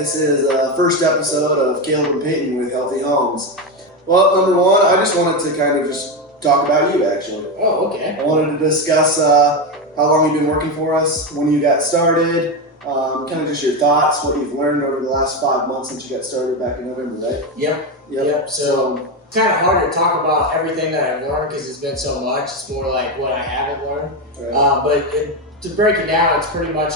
This is the first episode of Caleb and Peyton with Healthy Homes. Well, number one, I just wanted to kind of just talk about you, actually. Oh, okay. I wanted to discuss how long you've been working for us, when you got started, kind of just your thoughts, what you've learned over the last 5 months since you got started back in November, right? Yep. So it's kind of hard to talk about everything that I've learned because it's been so much. It's more like what I haven't learned. Right. To break it down, it's pretty much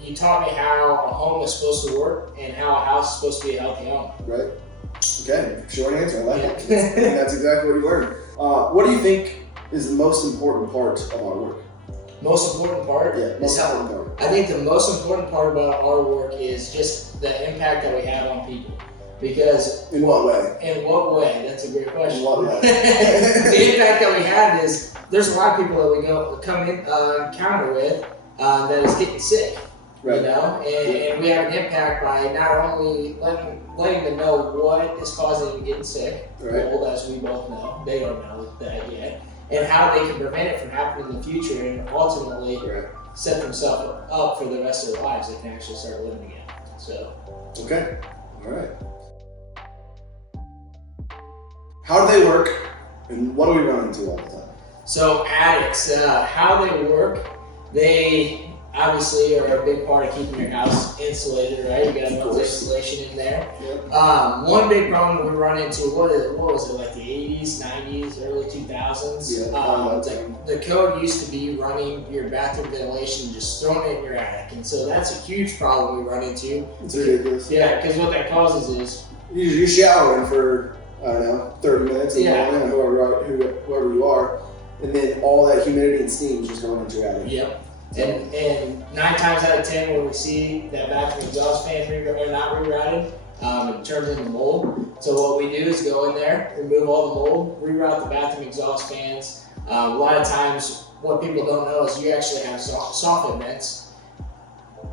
you taught me how a home is supposed to work and how a house is supposed to be a healthy home. Right. Okay. Short answer. I like it. That's exactly what you learned. What do you think is the most important part of our work? Most important part? Yeah, most important part. I think the most important part about our work is just the impact that we have on people. Because in what way? In what way? That's a great question. In what way? The impact that we have is there's a lot of people that we come in encounter with that is getting sick. Right. You know, and we have an impact by not only letting them know what is causing them getting sick, right. Mold, as we both know, they don't know that yet, and how they can prevent it from happening in the future and ultimately set themselves up for the rest of their lives. They can actually start living again. So. Okay. All right. How do they work, and what do we run into all the time? So attics, how they work, they obviously are a big part of keeping your house insulated, right? You got enough insulation in there. Yep. One big problem we run into, what was it, like the 80s, 90s, early 2000s? Yeah, the code used to be running your bathroom ventilation, just throwing it in your attic. And so that's a huge problem we run into. It's ridiculous. Yeah, because what that causes is... You're showering for, I don't know, 30 minutes, whoever you are, and then all that humidity and steam is just going into your attic. Yep. And 9 times out of 10 when we see that bathroom exhaust fan are not rerouted, it turns into mold. So what we do is go in there, remove all the mold, reroute the bathroom exhaust fans. A lot of times what people don't know is you actually have soffit vents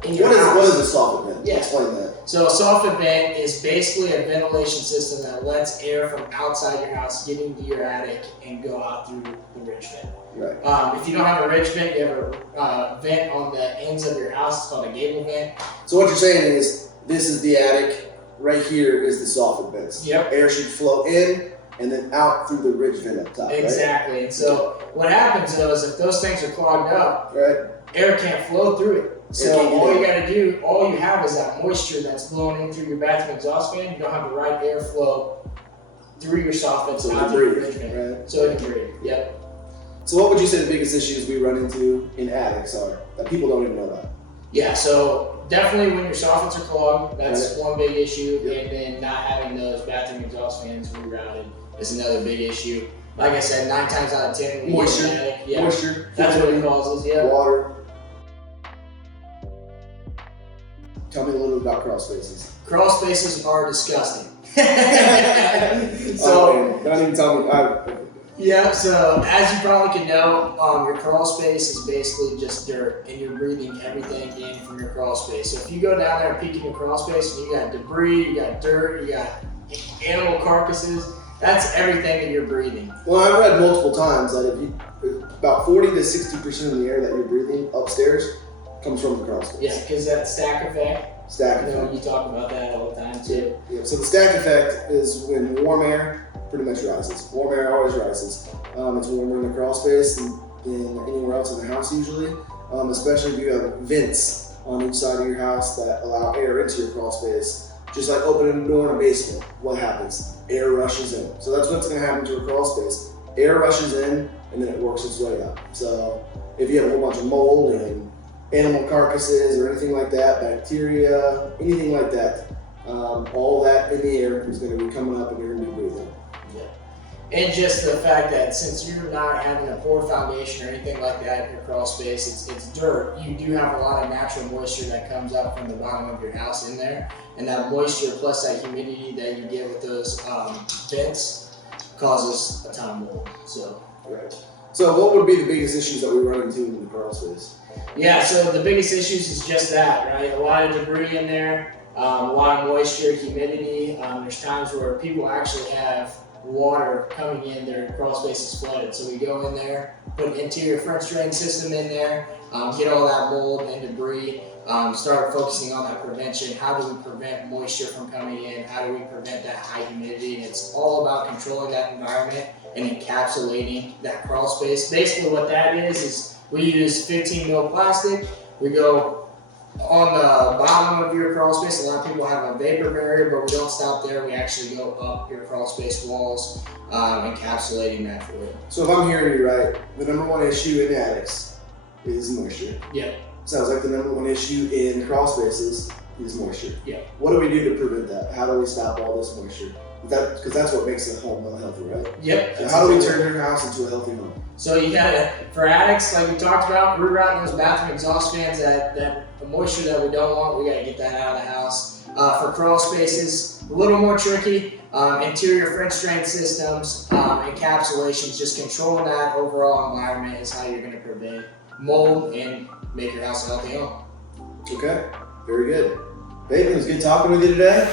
in your house. What is a soffit vent? Yeah. Explain that. So a soffit vent is basically a ventilation system that lets air from outside your house get into your attic and go out through the ridge vent. Right. If you don't have a ridge vent, you have a vent on the ends of your house. It's called a gable vent. So what you're saying is this is the attic. Right here is the soffit vents. Yep. Air should flow in and then out through the ridge vent up top. Exactly. Right? And so what happens though is if those things are clogged up, air can't flow through it. So all you got to do, all you have is that moisture that's blowing in through your bathroom exhaust fan. You don't have the right airflow through your soffits and out through your ridge vent. Right. So it can breathe. Yep. So what would you say the biggest issues we run into in attics are that people don't even know about? Yeah, so definitely when your soffits are clogged, that's one big issue. Yep. And then not having those bathroom exhaust fans rerouted is another big issue. Like I said, 9 times out of 10, moisture. Moisture. That's what it causes. Yeah. Water. Tell me a little bit about Crawlspaces. Crawlspaces are disgusting. Don't even tell me. Yeah, so as you probably can know, your crawl space is basically just dirt, and you're breathing everything in from your crawl space. So if you go down there and peek in your crawl space, and you got debris, you got dirt, you got animal carcasses, that's everything that you're breathing. Well, I've read multiple times that about 40 to 60% of the air that you're breathing upstairs comes from the crawl space. Yeah, because that stack effect. You talk about that all the time too. Yeah. So the stack effect is when warm air pretty much rises. Warm air always rises. It's warmer in the crawl space than anywhere else in the house usually, especially if you have vents on each side of your house that allow air into your crawl space. Just like opening a door in a basement, what happens? Air rushes in. So that's what's going to happen to a crawl space. Air rushes in and then it works its way up. So if you have a whole bunch of mold and animal carcasses or anything like that, bacteria, anything like that, all that in the air is going to be coming up and you're going to be breathing. And just the fact that since you're not having a poor foundation or anything like that in your crawl space, it's dirt, you do have a lot of natural moisture that comes up from the bottom of your house in there. And that moisture plus that humidity that you get with those vents causes a ton of mold. So what would be the biggest issues that we run into in the crawl space? Yeah, so the biggest issues is just that, right? A lot of debris in there, a lot of moisture, humidity. There's times where people actually have water coming in, their crawl space is flooded. So we go in there, put an interior French drain system in there, get all that mold and debris started focusing on that prevention. How do we prevent moisture from coming in? How do we prevent that high humidity? And it's all about controlling that environment and encapsulating that crawl space. Basically what that is we use 15 mil plastic. We go on the bottom of your crawl space. A lot of people have a vapor barrier, but we don't stop there. We actually go up your crawl space walls, encapsulating that for you. So if I'm hearing you right, the number one issue in attics is moisture. Yep. Sounds like the number one issue in crawl spaces is moisture. Yep. What do we do to prevent that? How do we stop all this moisture? Because that's what makes the home unhealthy, right? Yep. So how do we turn your house into a healthy home? So you gotta, for attics, like we talked about, rerouting those bathroom exhaust fans, that the moisture that we don't want, we gotta get that out of the house. For crawl spaces, a little more tricky. Interior French drain systems, encapsulations, just controlling that overall environment is how you're gonna prevent mold and make your house a healthy home. Okay, very good. Babe, it was good talking with you today.